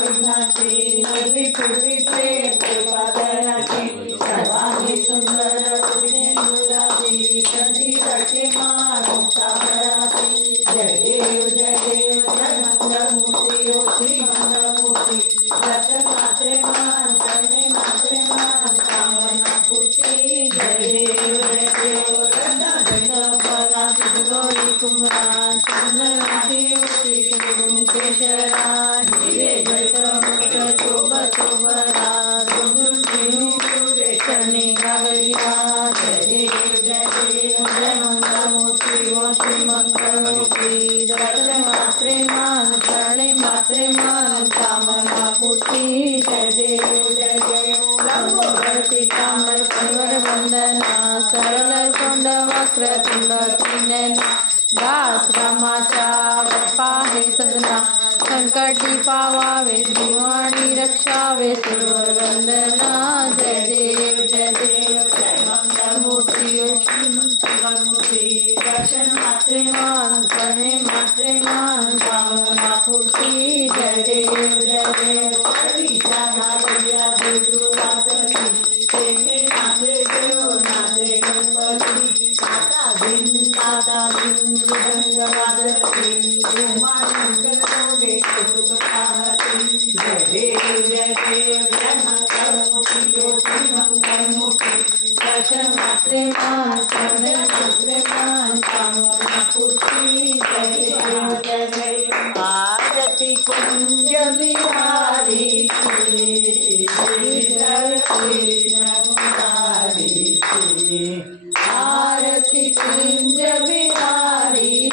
विघ्नाची नदी पूर्वी प्रेम कृपादयाची सर्वांगी सुंदर पुण्यमुरारी कधी तटे मानुषाभराती जय देव जय मंगलमूर्ती ओ श्री मंगलमूर्ती दर्शन मात्रे मान करणे मात्रे मान कामना पूर्ती जय देव रत्ना जगदंबा गौरी कुमरान चंद्रराशी केशरा हिरे जैत मुक्त शोभ शोभरा शनी गावरिया जय देव जय मंगलमूर्ती ओ श्री मंगलमूर्ती दर्शन मात्रे मान करणे मात्रे मान कामना पूर्ती जय देव जय ताम्र परिवर वंदना सरल तोंड वक्र तुंड त्रिनयना दास रामाचा बाप्पा हे सजना संकटी पावावे जीवाणी रक्षावे सुरवर वंदना जय देव जय मंगलमूर्ती ओ श्री मंगलमूर्ती दर्शन मात्रे मान करणे मात्रे मान कामना पूर्ती जय देव जय हरीच्या गावया दुर्गापती तेने नाचे देव नाचे गणपती आता दिन मृदंग वाजती उमा शंकर दोघे कौतुक पाहती जय देव मंगलमूर्ती ओ श्री मंगलमूर्ती दर्शन मात्रे मान करणे मात्रे मान कामना पूर्ती जय देव आरती कुंज बिहारी आरती कुंज बिहारी